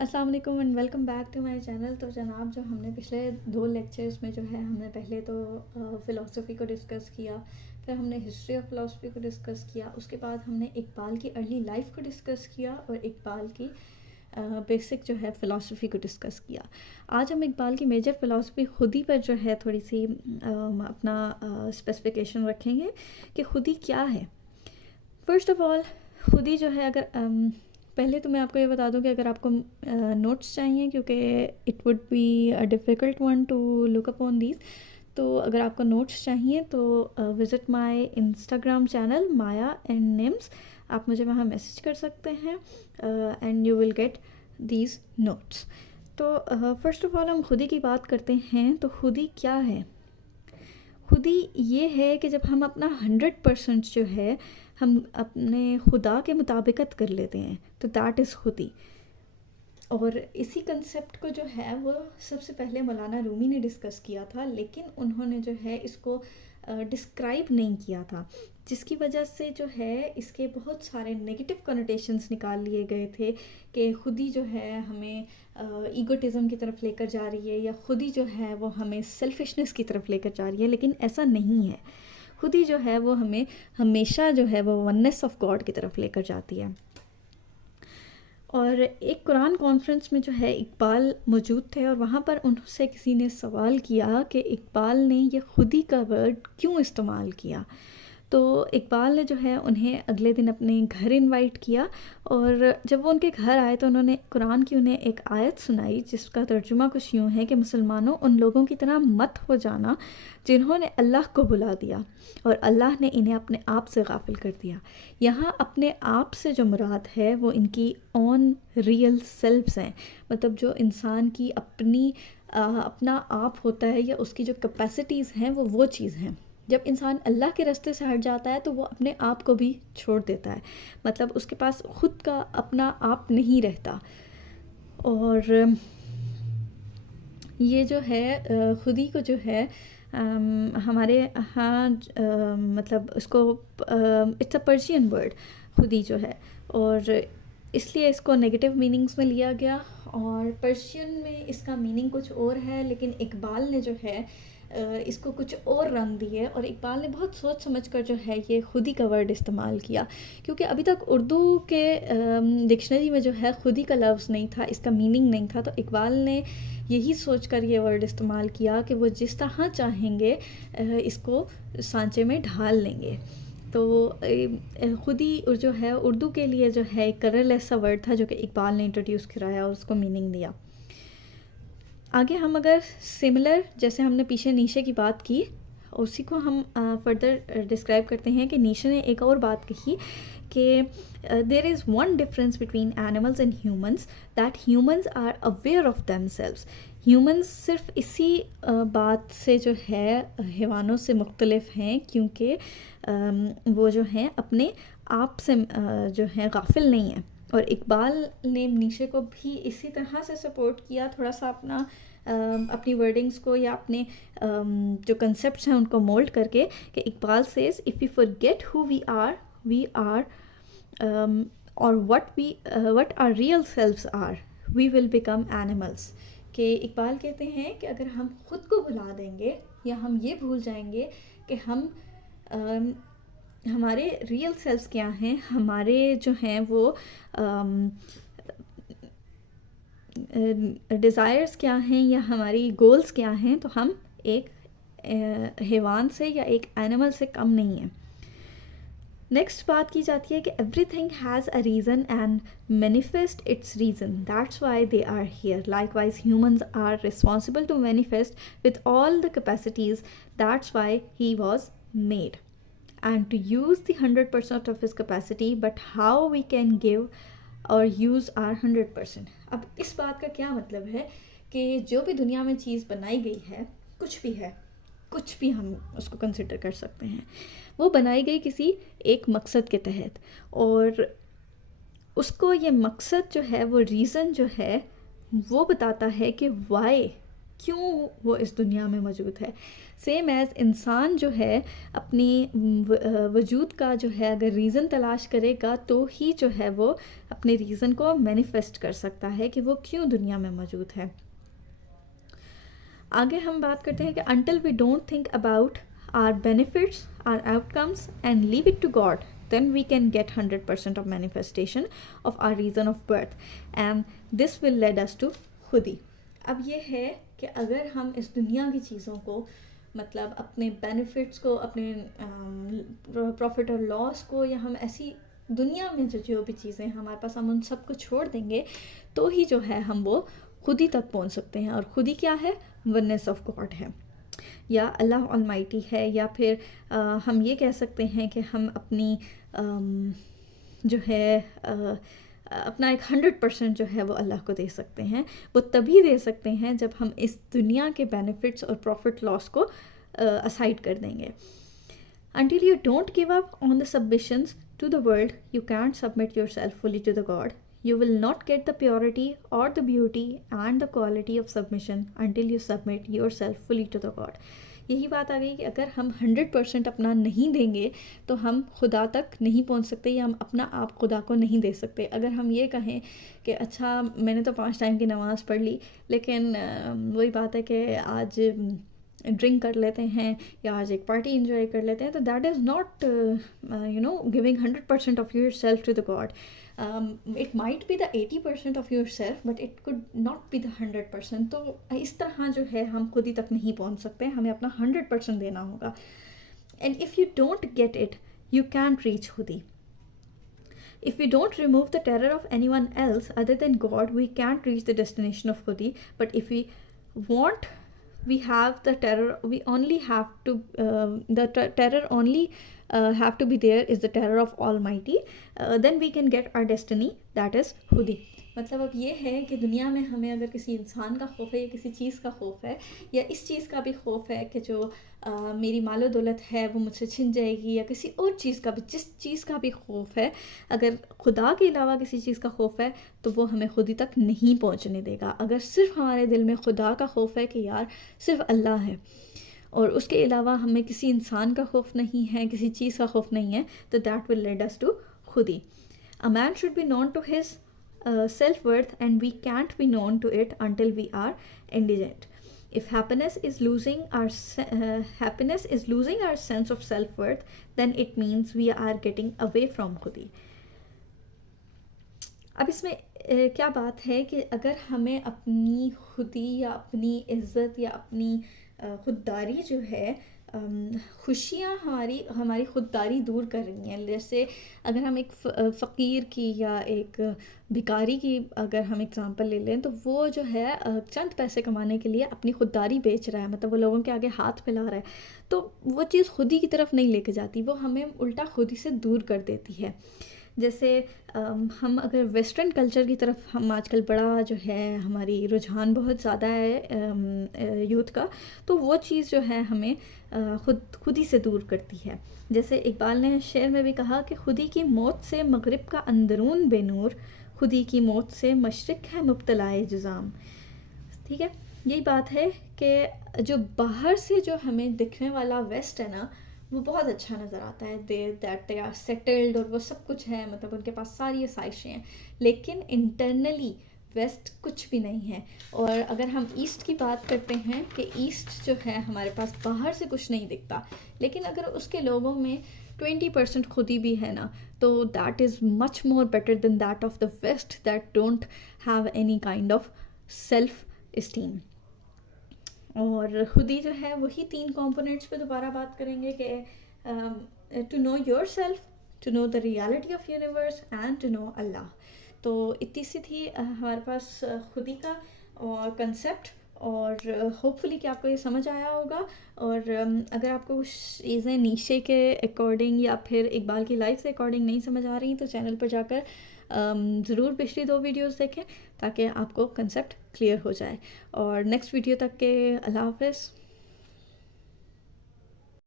السلام علیکم and welcome back to my channel. تو جناب جو ہم نے پچھلے 2 لیکچرز میں جو ہے ہم نے پہلے تو فلاسفی کو ڈسکس کیا, پھر ہم نے ہسٹری آف فلاسفی کو ڈسکس کیا, اس کے بعد ہم نے اقبال کی ارلی لائف کو ڈسکس کیا اور اقبال کی بیسک جو ہے فلاسفی کو ڈسکس کیا. آج ہم اقبال کی میجر فلاسفی خودی پر جو ہے تھوڑی سی اپنا اسپیسیفیکیشن رکھیں گے کہ خودی کیا ہے. فرسٹ آف آل خودی جو ہے, اگر پہلے تو میں آپ کو یہ بتا دوں کہ اگر آپ کو نوٹس چاہیے, کیونکہ it would be a difficult one to look up on these, تو اگر آپ کو نوٹس چاہیے تو visit my Instagram channel Maya and names. آپ مجھے وہاں میسیج کر سکتے ہیں and you will get these notes. تو فرسٹ آف آل ہم خودی کی بات کرتے ہیں تو خودی کیا ہے. خودی یہ ہے کہ جب ہم اپنا 100% جو ہے ہم اپنے خدا کے مطابقت کر لیتے ہیں تو دیٹ از خودی. اور اسی کنسیپٹ کو جو ہے وہ سب سے پہلے مولانا رومی نے ڈسکس کیا تھا, لیکن انہوں نے جو ہے اس کو ڈسکرائب نہیں کیا تھا, جس کی وجہ سے جو ہے اس کے بہت سارے نگیٹو کنوٹیشنز نکال لیے گئے تھے کہ خودی جو ہے ہمیں ایگوٹزم کی طرف لے کر جا رہی ہے, یا خودی جو ہے وہ ہمیں سیلفشنس کی طرف لے کر جا رہی ہے, لیکن ایسا نہیں ہے. خودی جو ہے وہ ہمیں ہمیشہ جو ہے وہ وننس آف گاڈ کی طرف لے کر جاتی ہے. اور ایک قرآن کانفرنس میں جو ہے اقبال موجود تھے, اور وہاں پر ان سے کسی نے سوال کیا کہ اقبال نے یہ خودی کا ورڈ کیوں استعمال کیا. تو اقبال نے جو ہے انہیں اگلے دن اپنے گھر انوائٹ کیا, اور جب وہ ان کے گھر آئے تو انہوں نے قرآن کی انہیں ایک آیت سنائی جس کا ترجمہ کچھ یوں ہے کہ مسلمانوں ان لوگوں کی طرح مت ہو جانا جنہوں نے اللہ کو بھلا دیا اور اللہ نے انہیں اپنے آپ سے غافل کر دیا. یہاں اپنے آپ سے جو مراد ہے وہ ان کی اون ریئل سیلفز ہیں, مطلب جو انسان کی اپنا آپ ہوتا ہے یا اس کی جو کیپیسٹیز ہیں وہ چیز ہیں. جب انسان اللہ کے راستے سے ہٹ جاتا ہے تو وہ اپنے آپ کو بھی چھوڑ دیتا ہے, مطلب اس کے پاس خود کا اپنا آپ نہیں رہتا. اور یہ جو ہے خودی کو جو ہے ہمارے ہاں مطلب اس کو اٹس اے پرشین ورڈ خودی جو ہے, اور اس لیے اس کو نگیٹو میننگز میں لیا گیا, اور پرشین میں اس کا میننگ کچھ اور ہے, لیکن اقبال نے جو ہے اس کو کچھ اور رنگ دیے, اور اقبال نے بہت سوچ سمجھ کر جو ہے یہ خودی کا ورڈ استعمال کیا, کیونکہ ابھی تک اردو کے ڈکشنری میں جو ہے خودی کا لفظ نہیں تھا, اس کا میننگ نہیں تھا. تو اقبال نے یہی سوچ کر یہ ورڈ استعمال کیا کہ وہ جس طرح چاہیں گے اس کو سانچے میں ڈھال لیں گے. تو خودی جو ہے اردو کے لیے جو ہے ایک کلرلیس سا ورڈ تھا جو کہ اقبال نے انٹروڈیوس کرایا اور اس کو میننگ دیا. آگے ہم اگر سملر, جیسے ہم نے پیچھے نیشے کی بات کی, اسی کو ہم فردر ڈسکرائب کرتے ہیں کہ نیشے نے ایک اور بات کہی کہ there is one difference between animals and humans that humans are aware of themselves. ہیومنز صرف اسی بات سے جو ہے حیوانوں سے مختلف ہیں کیونکہ وہ جو ہیں اپنے آپ سے جو ہیں غافل نہیں ہیں. اور اقبال نے نیشے کو بھی اسی طرح سے سپورٹ کیا, تھوڑا سا اپنی ورڈنگز کو یا اپنے جو کنسیپٹس ہیں ان کو مولڈ کر کے, کہ Iqbal says if you forget who we are or what our real selves are we will become animals. کہ اقبال کہتے ہیں کہ اگر ہم خود کو بھلا دیں گے یا ہم یہ بھول جائیں گے کہ ہم ہمارے ریئل سیلفز کیا ہیں, ہمارے جو ہیں وہ ڈیزائرز کیا ہیں یا ہماری گولز کیا ہیں, تو ہم ایک حیوان سے یا ایک اینیمل سے کم نہیں ہیں. نیکسٹ بات کی جاتی ہے کہ everything has a reason and manifest its reason that's why they are here. Likewise humans are responsible to manifest with all the capacities that's why he was made and to use the 100% of his capacity, but how we can give or use our 100%. اب اس بات کا کیا مطلب ہے کہ جو بھی دنیا میں چیز بنائی گئی ہے, کچھ بھی ہے, کچھ بھی ہم اس کو کنسیڈر کر سکتے ہیں, وہ بنائی گئی کسی ایک مقصد کے تحت, اور اس کو یہ مقصد جو ہے وہ ریزن جو ہے وہ بتاتا ہے کہ وائی کیوں وہ اس دنیا میں موجود ہے. سیم ایز انسان جو ہے اپنی وجود کا جو ہے اگر ریزن تلاش کرے گا تو ہی جو ہے وہ اپنے ریزن کو مینیفیسٹ کر سکتا ہے کہ وہ کیوں دنیا میں موجود ہے. آگے ہم بات کرتے ہیں کہ until we don't think about our benefits, our outcomes and leave it to God, then we can get 100% of manifestation of our reason of birth, and this will lead us to خودی. اب یہ ہے کہ اگر ہم اس دنیا کی چیزوں کو مطلب اپنے بینیفٹس کو، اپنے پروفٹ اور لاس کو، یا ہم ایسی دنیا میں جو بھی چیزیں ہمارے پاس ہم ان سب کو چھوڑ دیں گے تو ہی جو ہے ہم وہ خودی تک پہنچ سکتے ہیں. اور خودی کیا ہے؟ ونس آف گاڈ ہے، یا اللہ آلمائٹی ہے، یا پھر ہم یہ کہہ سکتے ہیں کہ ہم اپنی جو ہے اپنا ایک 100% جو ہے وہ اللہ کو دے سکتے ہیں. وہ تبھی دے سکتے ہیں جب ہم اس دنیا کے بینیفٹس اور پروفٹ لاس کو اسائڈ کر دیں گے. Until you don't give up on the submissions to the world, you can't submit yourself fully to the God. You will not get the purity or the beauty and the quality of submission until you submit yourself fully to the God. یہی بات آ گئی کہ اگر ہم 100% اپنا نہیں دیں گے تو ہم خدا تک نہیں پہنچ سکتے، یا ہم اپنا آپ خدا کو نہیں دے سکتے. اگر ہم یہ کہیں کہ اچھا میں نے تو 5 ٹائم کی نماز پڑھ لی، لیکن وہی بات ہے کہ آج ڈرنک کر لیتے ہیں یا آج ایک پارٹی انجوائے کر لیتے ہیں، تو that is not giving 100% of yourself to the God. It might be the 80% of yourself but it could not be the 100%. تو اس طرح جو ہے ہم خودی تک نہیں پہنچ سکتے، ہمیں اپنا 100% دینا ہوگا. And if you don't get it you can't reach خودی. If we don't remove the terror of anyone else other than God, we can't reach the destination of khudi. But if we want, we have the terror, we only have to terror only have to be there is the terror of Almighty. Then we can get our destiny, that is khudi. مطلب اب یہ ہے کہ دنیا میں ہمیں اگر کسی انسان کا خوف ہے یا کسی چیز کا خوف ہے یا اس چیز کا بھی خوف ہے کہ جو میری مال و دولت ہے وہ مجھ سے چھن جائے گی، یا کسی اور چیز کا بھی، جس چیز کا بھی خوف ہے، اگر خدا کے علاوہ کسی چیز کا خوف ہے تو وہ ہمیں خودی تک نہیں پہنچنے دے گا. اگر صرف ہمارے دل میں خدا کا خوف ہے کہ یار صرف اللہ ہے اور اس کے علاوہ ہمیں کسی انسان کا خوف نہیں ہے، کسی چیز کا خوف نہیں ہے، تو that will lead us to خودی. A man should be known to his self-worth, and we can't be known to it until we are indigent. If happiness is losing our sense of self-worth, then it means we are getting away from khudi. اب اس میں کیا بات ہے کہ اگر ہمیں اپنی خودی یا اپنی عزت یا اپنی خودداری جو ہے، خوشیاں ہماری خودداری دور کر رہی ہیں. جیسے اگر ہم ایک فقیر کی یا ایک بھکاری کی اگر ہم اگزامپل لے لیں، تو وہ جو ہے چند پیسے کمانے کے لیے اپنی خودداری بیچ رہا ہے، مطلب وہ لوگوں کے آگے ہاتھ پھیلا رہا ہے، تو وہ چیز خودی کی طرف نہیں لے کے جاتی، وہ ہمیں الٹا خودی سے دور کر دیتی ہے. جیسے ہم اگر ویسٹرن کلچر کی طرف ہم آج کل بڑا جو ہے ہماری رجحان بہت زیادہ ہے یوتھ کا، تو وہ چیز جو ہے ہمیں خودی سے دور کرتی ہے. جیسے اقبال نے شعر میں بھی کہا کہ خودی کی موت سے مغرب کا اندرون بے نور، خودی کی موت سے مشرق ہے مبتلائے جزام. ٹھیک ہے، یہی بات ہے کہ جو باہر سے جو ہمیں دکھنے والا ویسٹ ہے نا، وہ بہت اچھا نظر آتا ہے، دے آر سیٹلڈ اور وہ سب کچھ ہے، مطلب ان کے پاس ساری آسائشیں ہیں، لیکن انٹرنلی ویسٹ کچھ بھی نہیں ہے. اور اگر ہم ایسٹ کی بات کرتے ہیں کہ ایسٹ جو ہے ہمارے پاس باہر سے کچھ نہیں دکھتا، لیکن اگر اس کے لوگوں میں 20% خودی بھی ہے نا، تو that is much more better than that of the west that don't have any kind of self esteem. اور خودی جو ہے وہی 3 کمپوننٹس پہ دوبارہ بات کریں گے کہ to know yourself, to know the reality of universe and to know اللہ. تو اتنی سی تھی ہمارے پاس خودی کا اور کنسیپٹ، اور ہوپ فلی کہ آپ کو یہ سمجھ آیا ہوگا. اور اگر آپ کو کچھ چیزیں نیشے کے اکارڈنگ یا پھر اقبال کی لائف سے اکارڈنگ نہیں سمجھ آ رہی تو چینل پر جا کر ضرور پچھلی 2 ویڈیوز دیکھیں تاکہ آپ کو کنسیپٹ کلیئر ہو جائے. اور نیکسٹ ویڈیو تک کے اللہ حافظ.